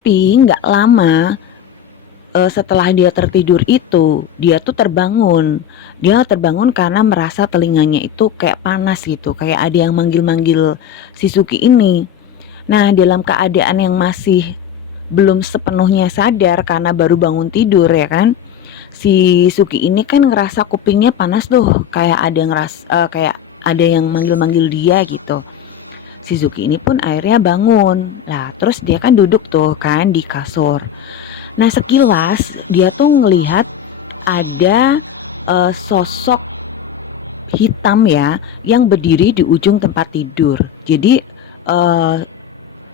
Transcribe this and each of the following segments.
Tapi nggak lama, setelah dia tertidur itu, dia tuh terbangun. Dia terbangun karena merasa telinganya itu kayak panas gitu, kayak ada yang manggil-manggil si Suki ini. Nah, dalam keadaan yang masih belum sepenuhnya sadar karena baru bangun tidur ya kan, si Suki ini kan ngerasa kupingnya panas tuh, kayak ada yang manggil-manggil dia gitu. Si Suki ini pun akhirnya bangun. Lah, terus dia kan duduk tuh kan di kasur. Nah, sekilas dia tuh ngelihat ada sosok hitam ya yang berdiri di ujung tempat tidur. Jadi eh,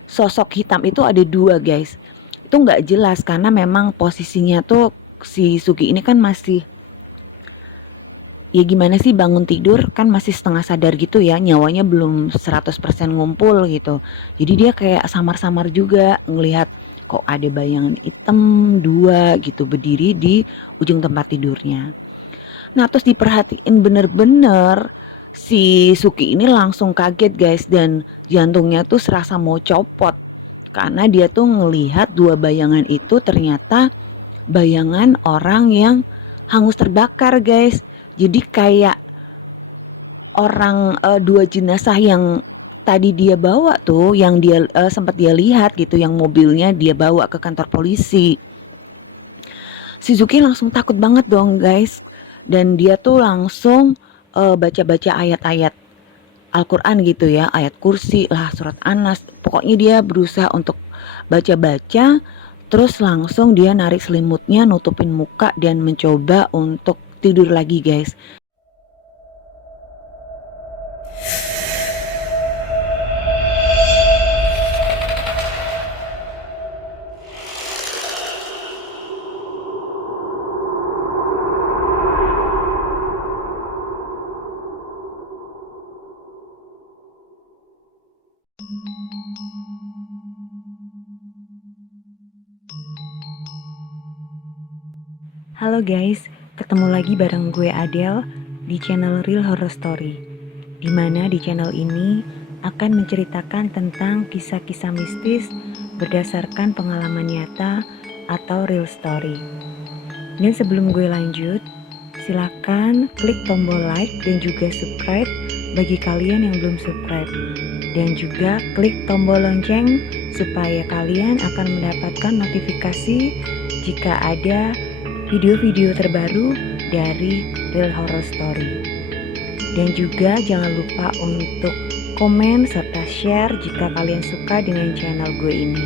sosok hitam itu ada dua guys. Itu nggak jelas karena memang posisinya tuh si Sugi ini kan masih, ya gimana sih, bangun tidur kan masih setengah sadar gitu ya, nyawanya belum 100% ngumpul gitu. Jadi dia kayak samar-samar juga ngelihat kok ada bayangan hitam dua gitu berdiri di ujung tempat tidurnya. Nah, terus diperhatiin bener-bener, si Suki ini langsung kaget guys, dan jantungnya tuh serasa mau copot. Karena dia tuh ngelihat dua bayangan itu ternyata bayangan orang yang hangus terbakar guys. Jadi kayak dua jenazah yang tadi dia bawa tuh, yang dia sempat dia lihat gitu, yang mobilnya dia bawa ke kantor polisi. Shizuki langsung takut banget dong guys, dan dia tuh langsung baca-baca ayat-ayat Al-Quran gitu ya, ayat kursi lah, surat Anas, pokoknya dia berusaha untuk baca-baca. Terus langsung dia narik selimutnya, nutupin muka, dan mencoba untuk tidur lagi guys. Halo guys, ketemu lagi bareng gue Adele di channel Real Horror Story. Dimana di channel ini akan menceritakan tentang kisah-kisah mistis berdasarkan pengalaman nyata atau real story. Dan sebelum gue lanjut, silahkan klik tombol like dan juga subscribe bagi kalian yang belum subscribe. Dan juga klik tombol lonceng supaya kalian akan mendapatkan notifikasi jika ada video-video terbaru dari Real Horror Story. Dan juga jangan lupa untuk komen serta share jika kalian suka dengan channel gue ini.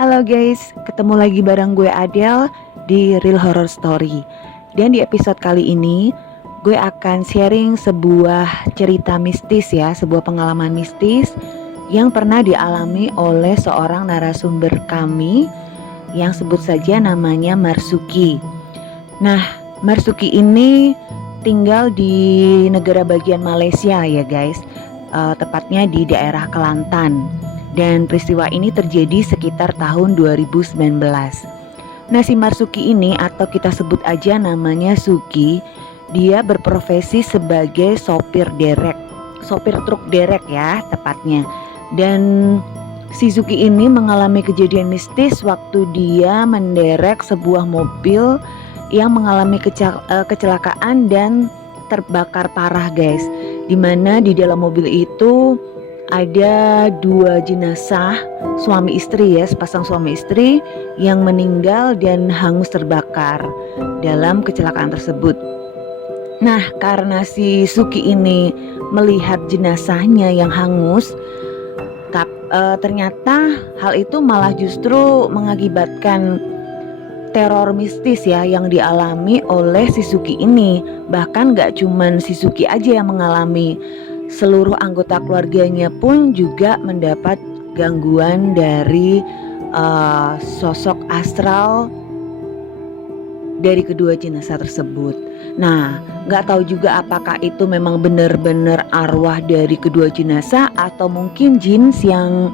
Halo guys, ketemu lagi bareng gue Adele di Real Horror Story. Dan di episode kali ini gue akan sharing sebuah cerita mistis ya, sebuah pengalaman mistis yang pernah dialami oleh seorang narasumber kami yang sebut saja namanya Marsuki. Nah, Marsuki ini tinggal di negara bagian Malaysia ya guys, tepatnya di daerah Kelantan. Dan peristiwa ini terjadi sekitar tahun 2019. Nah, si Marsuki ini, atau kita sebut aja namanya Suki, dia berprofesi sebagai sopir derek, sopir truk derek ya tepatnya. Dan si Suki ini mengalami kejadian mistis waktu dia menderek sebuah mobil yang mengalami kecelakaan dan terbakar parah guys. Dimana di dalam mobil itu ada dua jenazah suami istri ya, sepasang suami istri yang meninggal dan hangus terbakar dalam kecelakaan tersebut. Nah, karena si Suki ini melihat jenazahnya yang hangus, ternyata hal itu malah justru mengakibatkan teror mistis ya yang dialami oleh si Suki ini. Bahkan gak cuman si Suki aja yang mengalami, seluruh anggota keluarganya pun juga mendapat gangguan dari sosok astral dari kedua jenazah tersebut. Nah, nggak tahu juga apakah itu memang benar-benar arwah dari kedua jenazah atau mungkin jin yang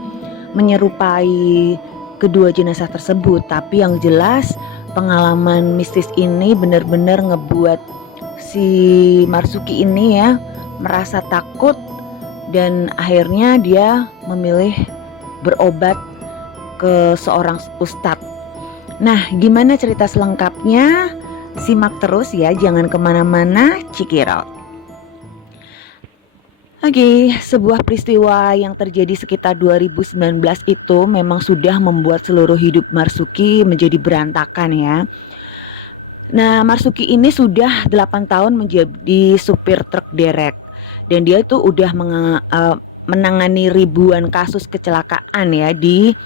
menyerupai kedua jenazah tersebut. Tapi yang jelas pengalaman mistis ini benar-benar ngebuat si Marsuki ini ya merasa takut dan akhirnya dia memilih berobat ke seorang ustadz. Nah, gimana cerita selengkapnya? Simak terus ya, jangan kemana-mana, check it out. Oke, sebuah peristiwa yang terjadi sekitar 2019 itu memang sudah membuat seluruh hidup Marzuki menjadi berantakan ya. Nah, Marzuki ini sudah 8 tahun menjadi supir truk derek. Dan dia itu udah menangani ribuan kasus kecelakaan ya di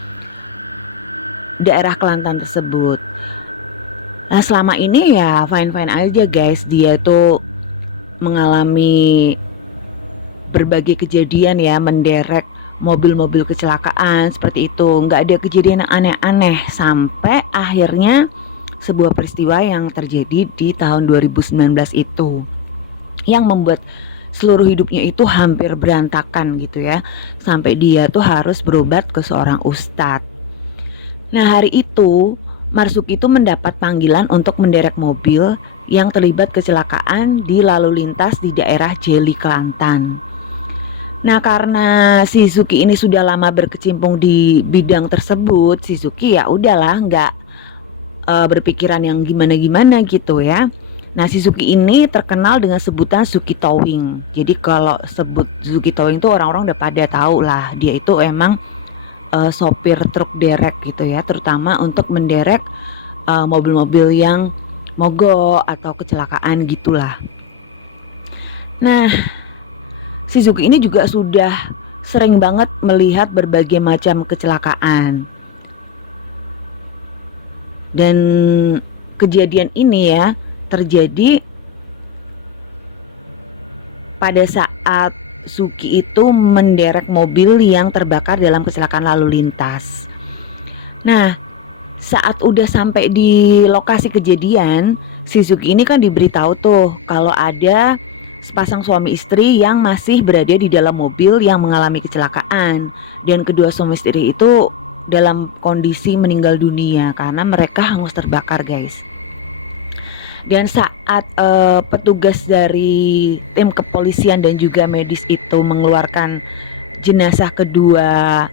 daerah Kelantan tersebut. Nah, selama ini ya fine-fine aja guys. Dia tuh mengalami berbagai kejadian ya, menderek mobil-mobil kecelakaan seperti itu. Nggak ada kejadian yang aneh-aneh sampai akhirnya sebuah peristiwa yang terjadi di tahun 2019 itu yang membuat seluruh hidupnya itu hampir berantakan gitu ya, sampai dia tuh harus berobat ke seorang ustadz. Nah, hari itu Marzuki itu mendapat panggilan untuk menderek mobil yang terlibat kecelakaan di lalu lintas di daerah Jeli, Kelantan. Nah, karena si Zuki ini sudah lama berkecimpung di bidang tersebut, si Zuki ya udahlah nggak berpikiran yang gimana-gimana gitu ya. Nah, si Zuki ini terkenal dengan sebutan Zuki Towing. Jadi kalau sebut Zuki Towing tuh orang-orang udah pada tahu lah, dia itu emang sopir truk derek gitu ya, terutama untuk menderek mobil-mobil yang mogok atau kecelakaan gitulah. Nah, si Zuki ini juga sudah sering banget melihat berbagai macam kecelakaan. Dan kejadian ini ya terjadi pada saat Zuki itu menderek mobil yang terbakar dalam kecelakaan lalu lintas. Nah, saat udah sampai di lokasi kejadian, si Zuki ini kan diberitahu tuh kalau ada sepasang suami istri yang masih berada di dalam mobil yang mengalami kecelakaan, dan kedua suami istri itu dalam kondisi meninggal dunia karena mereka hangus terbakar guys. Dan saat petugas dari tim kepolisian dan juga medis itu mengeluarkan jenazah kedua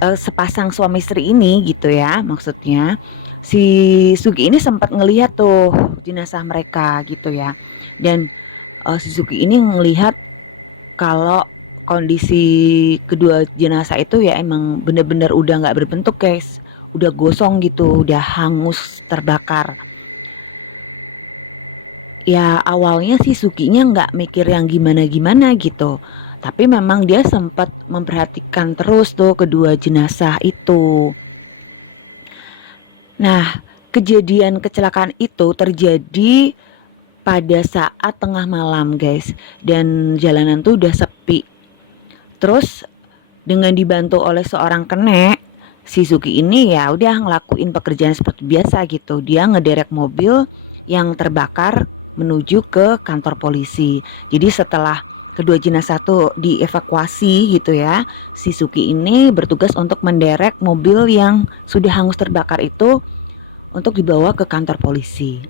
sepasang suami istri ini gitu ya, maksudnya si Sugi ini sempat ngelihat tuh jenazah mereka gitu ya. Dan si Sugi ini ngelihat kalau kondisi kedua jenazah itu ya emang bener-bener udah nggak berbentuk guys, udah gosong gitu, udah hangus terbakar. Ya awalnya sih Sukinya nggak mikir yang gimana-gimana gitu, tapi memang dia sempat memperhatikan terus tuh kedua jenazah itu. Nah, kejadian kecelakaan itu terjadi pada saat tengah malam guys, dan jalanan tuh udah sepi. Terus dengan dibantu oleh seorang kenek, si Suki ini ya udah ngelakuin pekerjaan seperti biasa gitu. Dia ngederek mobil yang terbakar menuju ke kantor polisi. Jadi setelah kedua jenazah tuh dievakuasi gitu ya, si Suki ini bertugas untuk menderek mobil yang sudah hangus terbakar itu untuk dibawa ke kantor polisi.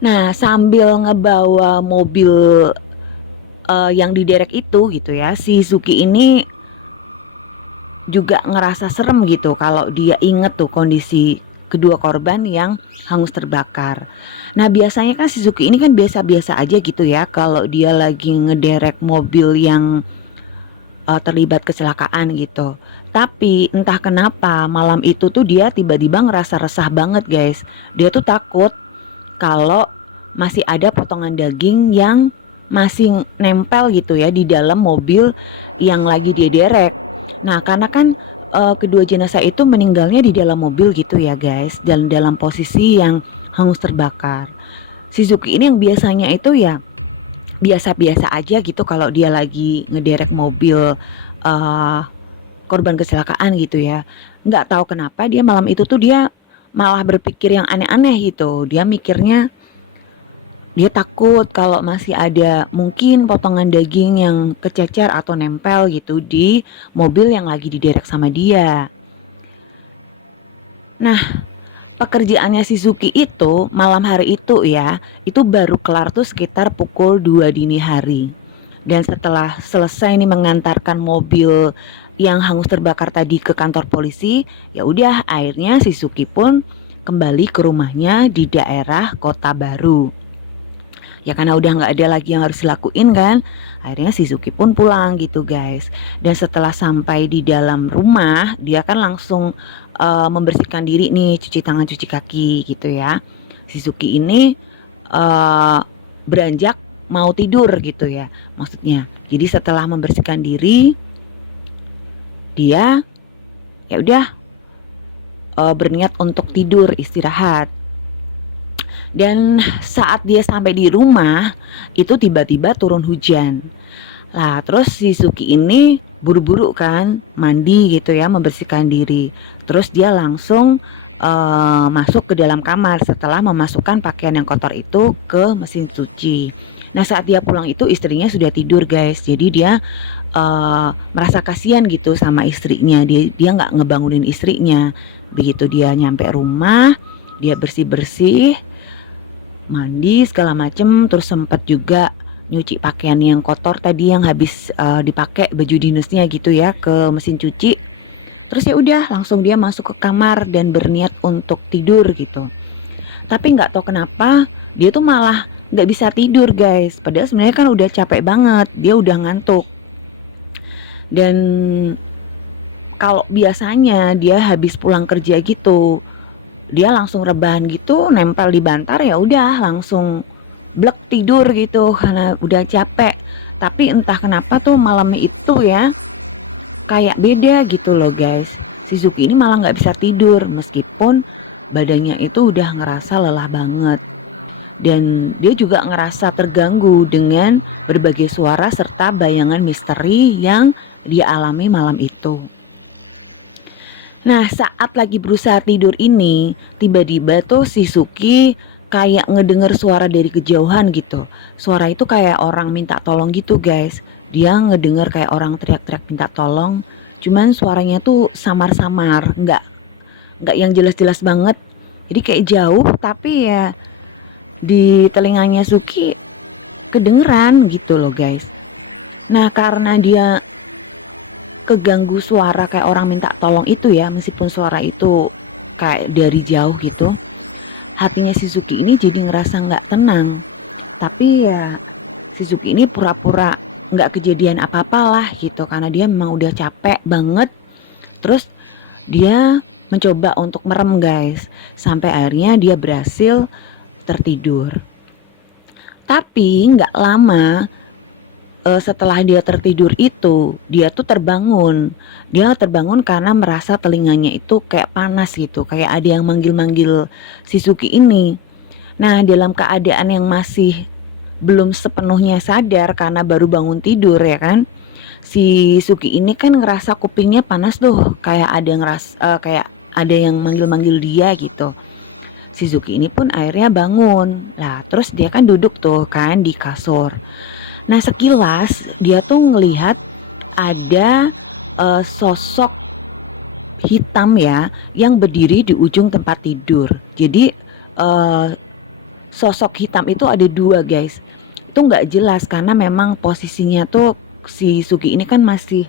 Nah, sambil ngebawa mobil yang diderek itu gitu ya, si Suki ini juga ngerasa serem gitu kalau dia inget tuh kondisi kedua korban yang hangus terbakar. Nah, biasanya kan si Suki ini kan biasa-biasa aja gitu ya kalau dia lagi ngederek mobil yang terlibat kecelakaan gitu. Tapi entah kenapa malam itu tuh dia tiba-tiba ngerasa resah banget guys. Dia tuh takut kalau masih ada potongan daging yang masih nempel gitu ya di dalam mobil yang lagi dia derek. Nah, karena kan kedua jenazah itu meninggalnya di dalam mobil gitu ya guys, dan dalam posisi yang hangus terbakar. Suzuki ini yang biasanya itu ya biasa-biasa aja gitu kalau dia lagi ngederek mobil korban kecelakaan gitu ya. Nggak tahu kenapa dia malam itu tuh dia malah berpikir yang aneh-aneh gitu. Dia mikirnya dia takut kalau masih ada mungkin potongan daging yang kececer atau nempel gitu di mobil yang lagi diderek sama dia. Nah, pekerjaannya si Suki itu malam hari itu ya, itu baru kelar tuh sekitar pukul 2 dini hari. Dan setelah selesai nih mengantarkan mobil yang hangus terbakar tadi ke kantor polisi, ya udah akhirnya si Suki pun kembali ke rumahnya di daerah Kota Baru. Ya karena udah nggak ada lagi yang harus dilakuin kan, akhirnya si Suki pun pulang gitu guys. Dan setelah sampai di dalam rumah, dia kan langsung membersihkan diri nih, cuci tangan, cuci kaki gitu ya. Si Suki ini uh, beranjak mau tidur gitu ya, maksudnya. Jadi setelah membersihkan diri, dia ya udah berniat untuk tidur istirahat. Dan saat dia sampai di rumah, itu tiba-tiba turun hujan. Lah, terus si Suki ini buru-buru kan mandi gitu ya, membersihkan diri. Terus dia langsung masuk ke dalam kamar setelah memasukkan pakaian yang kotor itu ke mesin cuci. Nah, saat dia pulang itu istrinya sudah tidur, guys. Jadi dia merasa kasihan gitu sama istrinya. Dia nggak ngebangunin istrinya. Begitu dia nyampe rumah, dia bersih-bersih, mandi segala macem, terus sempat juga nyuci pakaian yang kotor tadi yang habis dipakai baju dinasnya gitu ya ke mesin cuci. Terus ya udah langsung dia masuk ke kamar dan berniat untuk tidur gitu. Tapi nggak tahu kenapa dia tuh malah nggak bisa tidur guys. Padahal sebenarnya kan udah capek banget, dia udah ngantuk. Dan kalau biasanya dia habis pulang kerja gitu, dia langsung rebahan gitu, nempel di bantal ya udah langsung blek tidur gitu karena udah capek. Tapi entah kenapa tuh malamnya itu ya kayak beda gitu loh guys. Si Suki ini malah nggak bisa tidur meskipun badannya itu udah ngerasa lelah banget. Dan dia juga ngerasa terganggu dengan berbagai suara serta bayangan misteri yang dia alami malam itu. Nah, saat lagi berusaha tidur ini, tiba-tiba tuh si Suki kayak ngedenger suara dari kejauhan gitu. Suara itu kayak orang minta tolong gitu, guys. Dia ngedenger kayak orang teriak-teriak minta tolong. Cuman suaranya tuh samar-samar, nggak yang jelas-jelas banget. Jadi kayak jauh, tapi ya di telinganya Suki kedengeran gitu loh, guys. Nah, karena dia keganggu suara kayak orang minta tolong itu ya, meskipun suara itu kayak dari jauh gitu, hatinya si Suki ini jadi ngerasa nggak tenang. Tapi ya si Suki ini pura-pura nggak kejadian apa-apalah gitu karena dia memang udah capek banget. Terus dia mencoba untuk merem guys, sampai akhirnya dia berhasil tertidur. Tapi nggak lama setelah dia tertidur itu, dia tuh terbangun. Dia terbangun karena merasa telinganya itu kayak panas gitu, kayak ada yang manggil-manggil si Suki ini. Nah, dalam keadaan yang masih belum sepenuhnya sadar karena baru bangun tidur ya kan. Si Suki ini kan ngerasa kupingnya panas tuh, kayak ada kayak ada yang manggil-manggil dia gitu. Si Suki ini pun akhirnya bangun. Lah, terus dia kan duduk tuh kan di kasur. Nah, sekilas dia tuh ngelihat ada sosok hitam ya yang berdiri di ujung tempat tidur. Jadi sosok hitam itu ada dua guys. Itu nggak jelas karena memang posisinya tuh si Sugi ini kan masih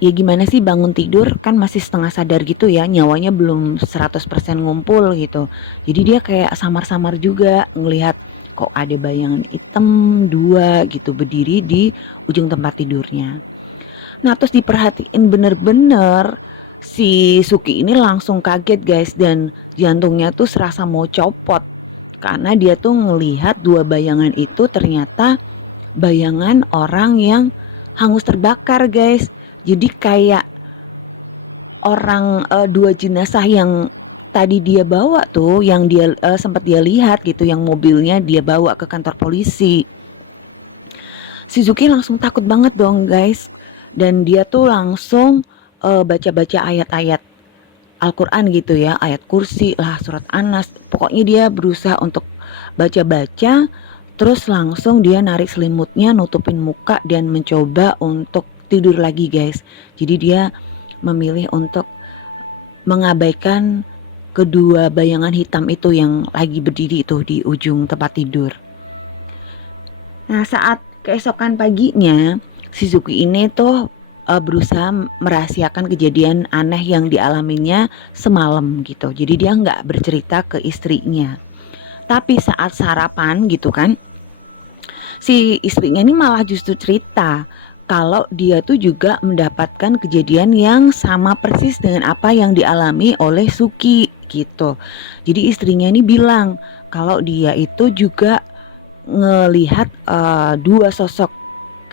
ya gimana sih bangun tidur kan masih setengah sadar gitu ya, nyawanya belum 100% ngumpul gitu. Jadi dia kayak samar-samar juga ngelihat kok ada bayangan hitam dua gitu berdiri di ujung tempat tidurnya. Nah, terus diperhatiin bener-bener si Suki ini langsung kaget guys dan jantungnya tuh serasa mau copot karena dia tuh ngelihat dua bayangan itu ternyata bayangan orang yang hangus terbakar guys. Jadi kayak orang dua jenazah yang tadi dia bawa tuh yang dia sempat dia lihat gitu yang mobilnya dia bawa ke kantor polisi. Suzuki langsung takut banget dong guys dan dia tuh langsung baca-baca ayat-ayat Al-Quran gitu ya, ayat kursi lah, surat Anas. Pokoknya dia berusaha untuk baca-baca, terus langsung dia narik selimutnya, nutupin muka dan mencoba untuk tidur lagi guys. Jadi dia memilih untuk mengabaikan kedua bayangan hitam itu yang lagi berdiri itu di ujung tempat tidur. Nah, saat keesokan paginya si Suki ini tuh berusaha merahasiakan kejadian aneh yang dialaminya semalam gitu. Jadi dia nggak bercerita ke istrinya. Tapi saat sarapan gitu kan, si istrinya ini malah justru cerita kalau dia tuh juga mendapatkan kejadian yang sama persis dengan apa yang dialami oleh Suki gitu. Jadi istrinya ini bilang kalau dia itu juga ngelihat dua sosok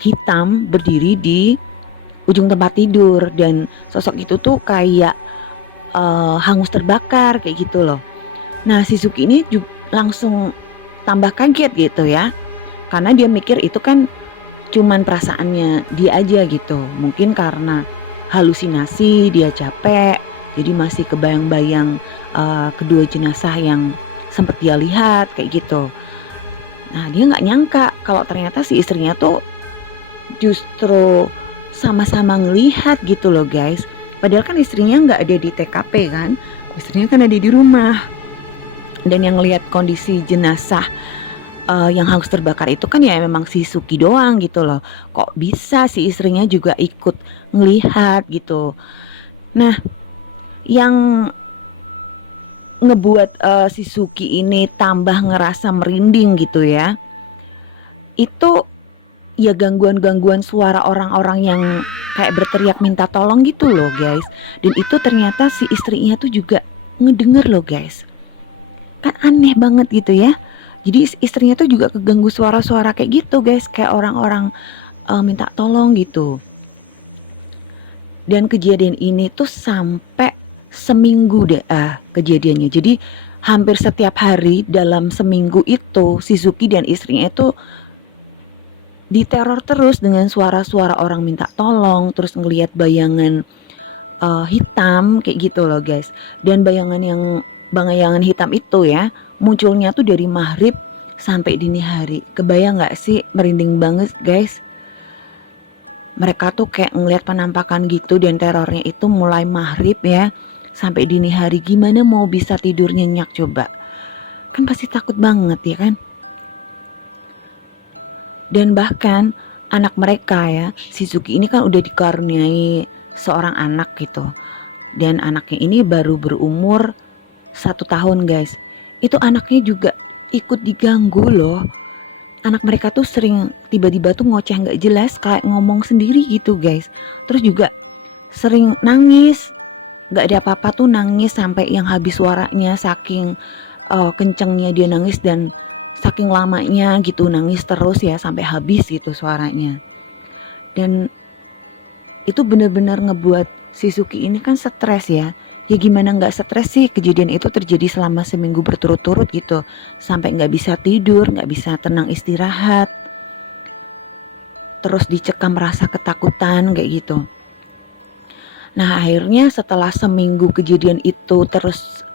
hitam berdiri di ujung tempat tidur, dan sosok itu tuh kayak hangus terbakar kayak gitu loh. Nah si Suki ini langsung tambah kaget gitu ya, karena dia mikir itu kan cuman perasaannya dia aja gitu. Mungkin karena halusinasi, dia capek, jadi masih kebayang-bayang kedua jenazah yang sempat dia lihat kayak gitu. Nah dia nggak nyangka kalau ternyata si istrinya tuh justru sama-sama ngelihat gitu loh guys. Padahal kan istrinya nggak ada di TKP kan, istrinya kan ada di rumah. Dan yang ngelihat kondisi jenazah yang hangus terbakar itu kan ya memang si Suki doang gitu loh. Kok bisa si istrinya juga ikut ngelihat gitu. Nah, yang ngebuat si Suki ini tambah ngerasa merinding gitu ya, itu ya gangguan-gangguan suara orang-orang yang kayak berteriak minta tolong gitu loh guys. Dan itu ternyata si istrinya tuh juga ngedenger loh guys. Kan aneh banget gitu ya. Jadi istrinya tuh juga keganggu suara-suara kayak gitu guys, kayak orang-orang minta tolong gitu. Dan kejadian ini tuh sampai seminggu deh kejadiannya. Jadi hampir setiap hari dalam seminggu itu si Suki dan istrinya itu diteror terus dengan suara-suara orang minta tolong, terus ngelihat bayangan hitam kayak gitu loh guys. Dan bayangan hitam itu ya munculnya tuh dari maghrib sampai dini hari. Kebayang nggak sih, merinding banget guys. Mereka tuh kayak ngelihat penampakan gitu, dan terornya itu mulai maghrib ya sampai dini hari. Gimana mau bisa tidur nyenyak coba? Kan pasti takut banget ya kan. Dan bahkan anak mereka ya, si Suki ini kan udah dikaruniai seorang anak gitu. Dan anaknya ini baru berumur 1 tahun guys. Itu anaknya juga ikut diganggu loh. Anak mereka tuh sering tiba-tiba tuh ngoceh nggak jelas, kayak ngomong sendiri gitu guys. Terus juga sering nangis, nggak ada apa-apa tuh nangis sampai yang habis suaranya, saking kencengnya dia nangis, dan saking lamanya gitu nangis terus ya sampai habis gitu suaranya. Dan itu benar-benar ngebuat si Suki ini kan stres ya. Ya gimana nggak stres sih, kejadian itu terjadi selama seminggu berturut-turut gitu. Sampai nggak bisa tidur, nggak bisa tenang istirahat. Terus dicekam rasa ketakutan kayak gitu. Nah akhirnya setelah seminggu kejadian itu terus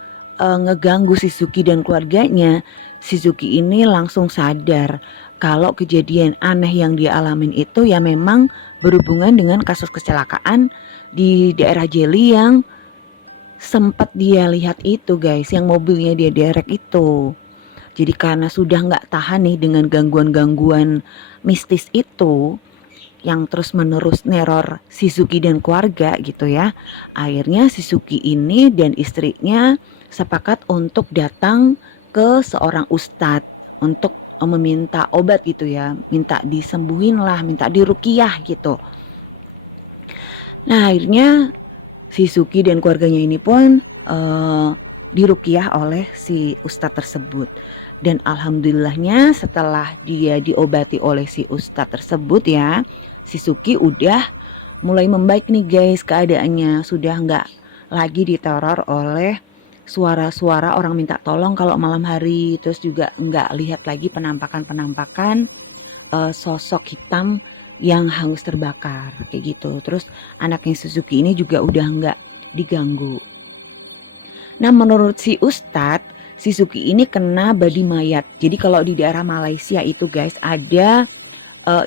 ngeganggu si Suki dan keluarganya, si Suki ini langsung sadar kalau kejadian aneh yang dia alamin itu ya memang berhubungan dengan kasus kecelakaan di daerah Jeli yang sempat dia lihat itu guys, yang mobilnya dia derek itu. Jadi karena sudah nggak tahan nih dengan gangguan-gangguan mistis itu yang terus menerus neror si Suki dan keluarga gitu ya. Akhirnya si Suki ini dan istrinya sepakat untuk datang ke seorang ustadz untuk meminta obat gitu ya, minta disembuhin lah, minta diruqyah gitu. Nah akhirnya si Suki dan keluarganya ini pun diruqyah oleh si ustadz tersebut. Dan alhamdulillahnya setelah dia diobati oleh si ustadz tersebut ya, si Suki udah mulai membaik nih guys keadaannya. Sudah nggak lagi diteror oleh suara-suara orang minta tolong kalau malam hari. Terus juga nggak lihat lagi penampakan-penampakan sosok hitam yang hangus terbakar kayak gitu. Terus anaknya Suzuki ini juga udah nggak diganggu. Nah menurut si Ustadz, si Suki ini kena badi mayat. Jadi kalau di daerah Malaysia itu guys ada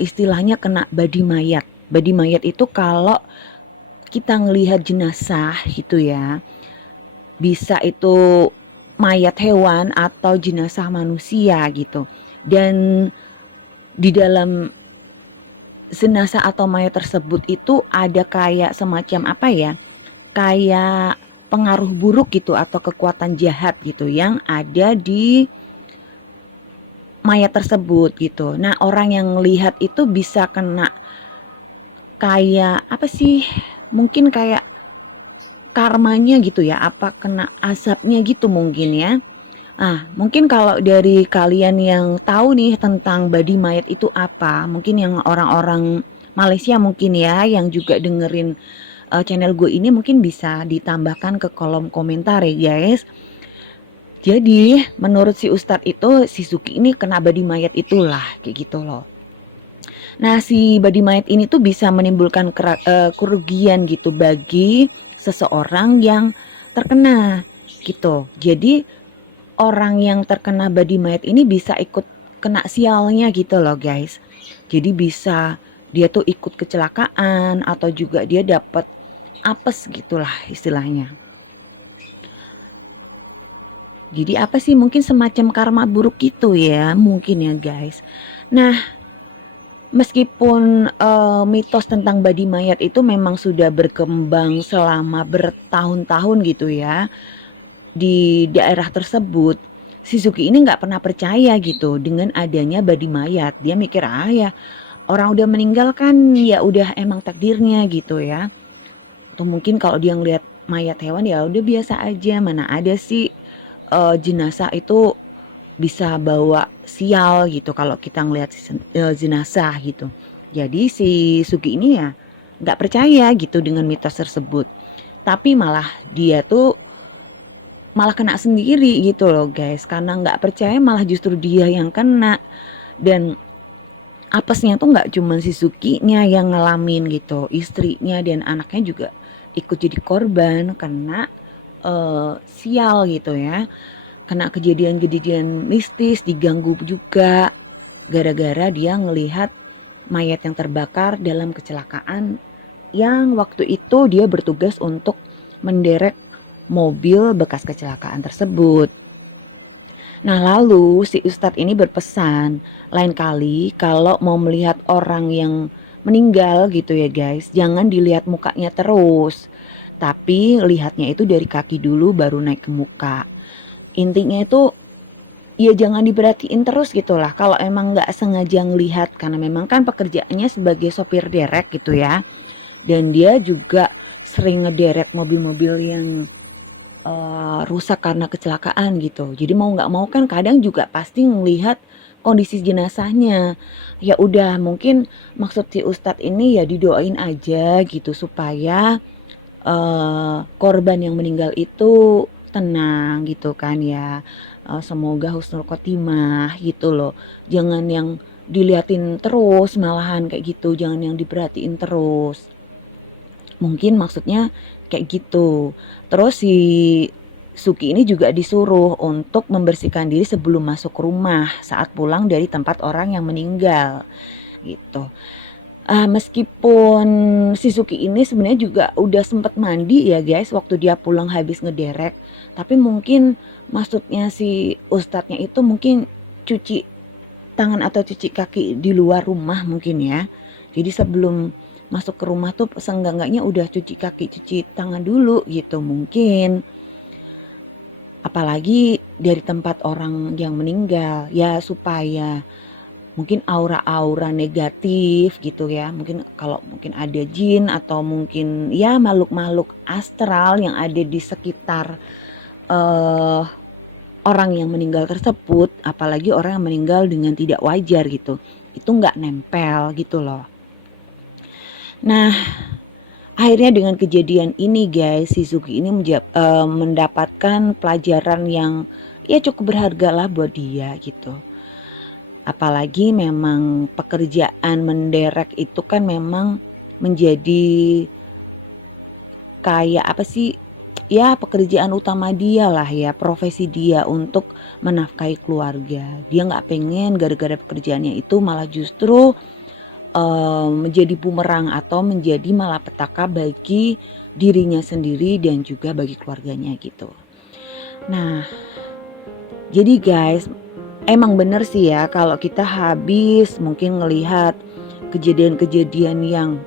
istilahnya kena badi mayat. Badi mayat itu kalau kita ngelihat jenazah gitu ya, bisa itu mayat hewan atau jenazah manusia gitu. Dan di dalam jenazah atau mayat tersebut itu ada kayak semacam apa ya, kayak pengaruh buruk gitu atau kekuatan jahat gitu yang ada di mayat tersebut gitu. Nah, orang yang lihat itu bisa kena kayak apa sih? Mungkin kayak karmanya gitu ya, apa kena azabnya gitu mungkin ya. Ah, mungkin kalau dari kalian yang tahu nih tentang body mayat itu apa, mungkin yang orang-orang Malaysia mungkin ya yang juga dengerin channel gue ini mungkin bisa ditambahkan ke kolom komentar ya guys. Jadi menurut si Ustadz itu si Suki ini kena body mayat itulah kayak gitu loh. Nah, si body mayat ini tuh bisa menimbulkan kerugian gitu bagi seseorang yang terkena gitu. Jadi orang yang terkena body mayat ini bisa ikut kena sialnya gitu loh guys. Jadi bisa dia tuh ikut kecelakaan atau juga dia dapat apes gitulah istilahnya. Jadi apa sih mungkin semacam karma buruk gitu ya mungkin ya guys. Nah, meskipun, mitos tentang badi mayat itu memang sudah berkembang selama bertahun-tahun gitu ya, di daerah tersebut, si Suki ini nggak pernah percaya gitu dengan adanya badi mayat. Dia mikir, "Ah, ya orang udah meninggal kan ya udah emang takdirnya," gitu ya. Atau mungkin kalau dia ngelihat mayat hewan ya udah biasa aja, mana ada sih, jenazah itu bisa bawa sial gitu kalau kita ngelihat jenazah gitu. Jadi si Sugi ini ya nggak percaya gitu dengan mitos tersebut. Tapi malah dia tuh malah kena sendiri gitu loh guys. Karena nggak percaya malah justru dia yang kena. Dan apesnya tuh nggak cuma si Sukinya yang ngalamin gitu. Istrinya dan anaknya juga ikut jadi korban karena sial gitu ya. Kena kejadian-kejadian mistis, diganggu juga gara-gara dia ngelihat mayat yang terbakar dalam kecelakaan yang waktu itu dia bertugas untuk menderek mobil bekas kecelakaan tersebut. Nah, lalu si Ustadz ini berpesan, lain kali kalau mau melihat orang yang meninggal gitu ya guys, jangan dilihat mukanya terus, tapi lihatnya itu dari kaki dulu baru naik ke muka. Intinya itu ya jangan diperhatiin terus gitulah kalau emang nggak sengaja ngelihat karena memang kan pekerjaannya sebagai sopir derek gitu ya. Dan dia juga sering ngederek mobil-mobil yang rusak karena kecelakaan gitu. Jadi mau nggak mau kan kadang juga pasti ngelihat kondisi jenazahnya. Ya udah mungkin maksud si Ustadz ini ya didoain aja gitu supaya korban yang meninggal itu tenang gitu kan ya. Semoga husnul khotimah gitu loh. Jangan yang diliatin terus malahan kayak gitu, jangan yang diperhatiin terus. Mungkin maksudnya kayak gitu. Terus si Suki ini juga disuruh untuk membersihkan diri sebelum masuk rumah saat pulang dari tempat orang yang meninggal gitu. Meskipun si Suki ini sebenarnya juga udah sempet mandi ya guys waktu dia pulang habis ngederek. Tapi mungkin maksudnya si ustadznya itu mungkin cuci tangan atau cuci kaki di luar rumah mungkin ya. Jadi sebelum masuk ke rumah tuh seenggak-enggaknya udah cuci kaki, cuci tangan dulu gitu mungkin. Apalagi dari tempat orang yang meninggal ya supaya mungkin aura-aura negatif gitu ya. Mungkin kalau mungkin ada jin atau mungkin ya makhluk-makhluk astral yang ada di sekitar eh, orang yang meninggal tersebut, apalagi orang yang meninggal dengan tidak wajar gitu. Itu nggak nempel gitu loh. Nah, akhirnya dengan kejadian ini guys, si Suki ini mendapatkan pelajaran yang ya cukup berharga lah buat dia gitu. Apalagi memang pekerjaan menderek itu kan memang menjadi kayak apa sih, ya pekerjaan utama dia lah ya, profesi dia untuk menafkahi keluarga. Dia nggak pengen gara-gara pekerjaannya itu malah justru menjadi bumerang atau menjadi malapetaka bagi dirinya sendiri dan juga bagi keluarganya gitu. Nah, jadi guys, emang bener sih ya kalau kita habis mungkin ngelihat kejadian-kejadian yang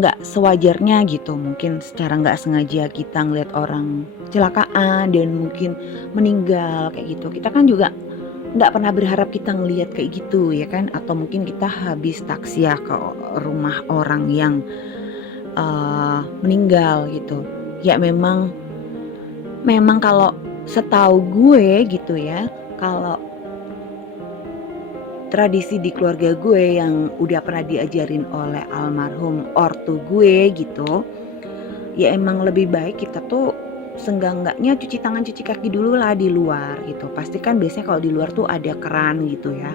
nggak sewajarnya gitu. Mungkin secara nggak sengaja kita ngeliat orang kecelakaan dan mungkin meninggal kayak gitu. Kita kan juga nggak pernah berharap kita ngelihat kayak gitu ya kan, atau mungkin kita habis taksiah ke rumah orang yang meninggal gitu. Ya memang kalau setahu gue gitu ya, kalau tradisi di keluarga gue yang udah pernah diajarin oleh almarhum ortu gue gitu, ya emang lebih baik kita tuh seenggak-enggaknya cuci tangan cuci kaki dulu lah di luar gitu. Pasti kan biasanya kalau di luar tuh ada keran gitu ya,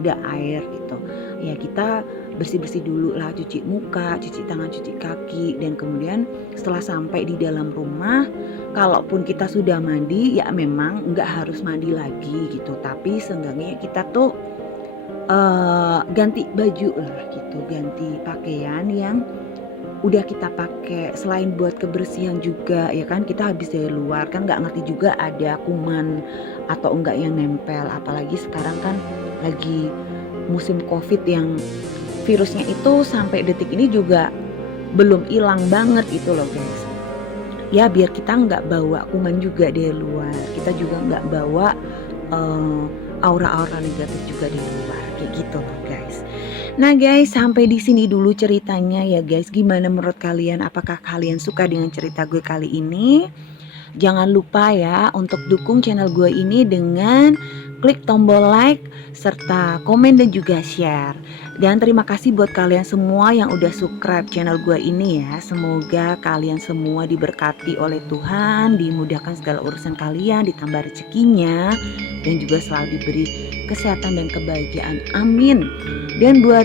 ada air gitu. Ya kita bersih-bersih dulu lah, cuci muka, cuci tangan, cuci kaki, dan kemudian setelah sampai di dalam rumah, kalaupun kita sudah mandi ya memang nggak harus mandi lagi gitu, tapi seenggaknya kita tuh ganti baju lah gitu, ganti pakaian yang udah kita pakai. Selain buat kebersihan juga ya kan, kita habis dari luar kan nggak ngerti juga ada kuman atau enggak yang nempel. Apalagi sekarang kan lagi musim COVID yang virusnya itu sampai detik ini juga belum hilang banget gitu loh guys. Ya biar kita nggak bawa kuman juga dari luar, kita juga nggak bawa aura-aura negatif juga di luar kayak gitu loh guys. Nah guys, sampai di sini dulu ceritanya ya guys. Gimana menurut kalian? Apakah kalian suka dengan cerita gue kali ini? Jangan lupa ya untuk dukung channel gue ini dengan klik tombol like serta komen dan juga share. Dan terima kasih buat kalian semua yang udah subscribe channel gue ini ya. Semoga kalian semua diberkati oleh Tuhan, dimudahkan segala urusan kalian, ditambah rezekinya, dan juga selalu diberi kesehatan dan kebahagiaan. Amin. Dan buat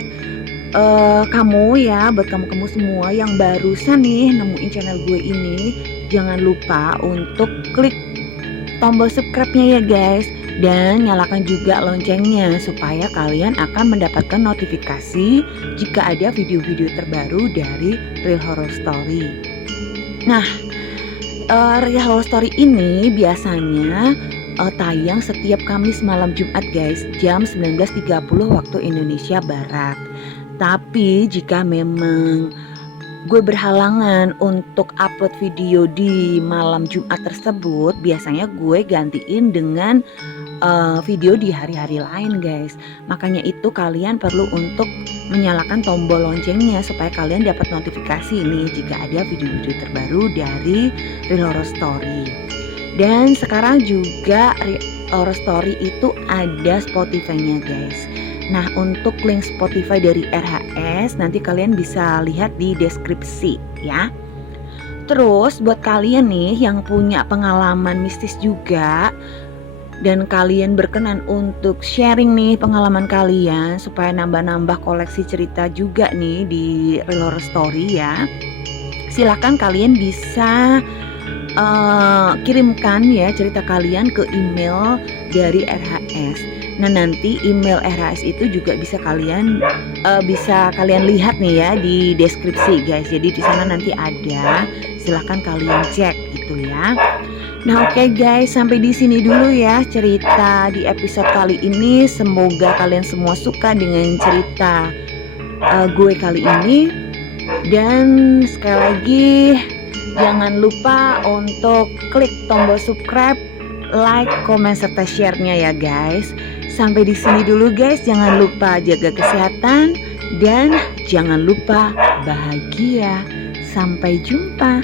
kamu ya, buat kamu semua yang barusan nih nemuin channel gue ini, jangan lupa untuk klik tombol subscribe-nya ya guys, dan nyalakan juga loncengnya supaya kalian akan mendapatkan notifikasi jika ada video-video terbaru dari Real Horror Story. Nah, Real Horror Story ini biasanya tayang setiap Kamis malam Jumat guys, jam 19.30 waktu Indonesia Barat. Tapi jika memang gue berhalangan untuk upload video di malam Jumat tersebut, biasanya gue gantiin dengan video di hari-hari lain guys. Makanya itu kalian perlu untuk menyalakan tombol loncengnya supaya kalian dapat notifikasi nih jika ada video-video terbaru dari Real Horror Story. Dan sekarang juga Real Horror Story itu ada Spotify-nya guys. Nah untuk link Spotify dari RHS nanti kalian bisa lihat di deskripsi ya. Terus buat kalian nih yang punya pengalaman mistis juga dan kalian berkenan untuk sharing nih pengalaman kalian supaya nambah-nambah koleksi cerita juga nih di Real Horror Story ya, silahkan kalian bisa kirimkan ya cerita kalian ke email dari RHS. Nah nanti email RHS itu juga bisa kalian lihat nih ya di deskripsi guys. Jadi di sana nanti ada, silahkan kalian cek gitu ya. Nah oke guys, sampai di sini dulu ya cerita di episode kali ini. Semoga kalian semua suka dengan cerita gue kali ini. Dan sekali lagi jangan lupa untuk klik tombol subscribe, like, komen, serta share-nya ya guys. Sampai di sini dulu guys, jangan lupa jaga kesehatan dan jangan lupa bahagia. Sampai jumpa.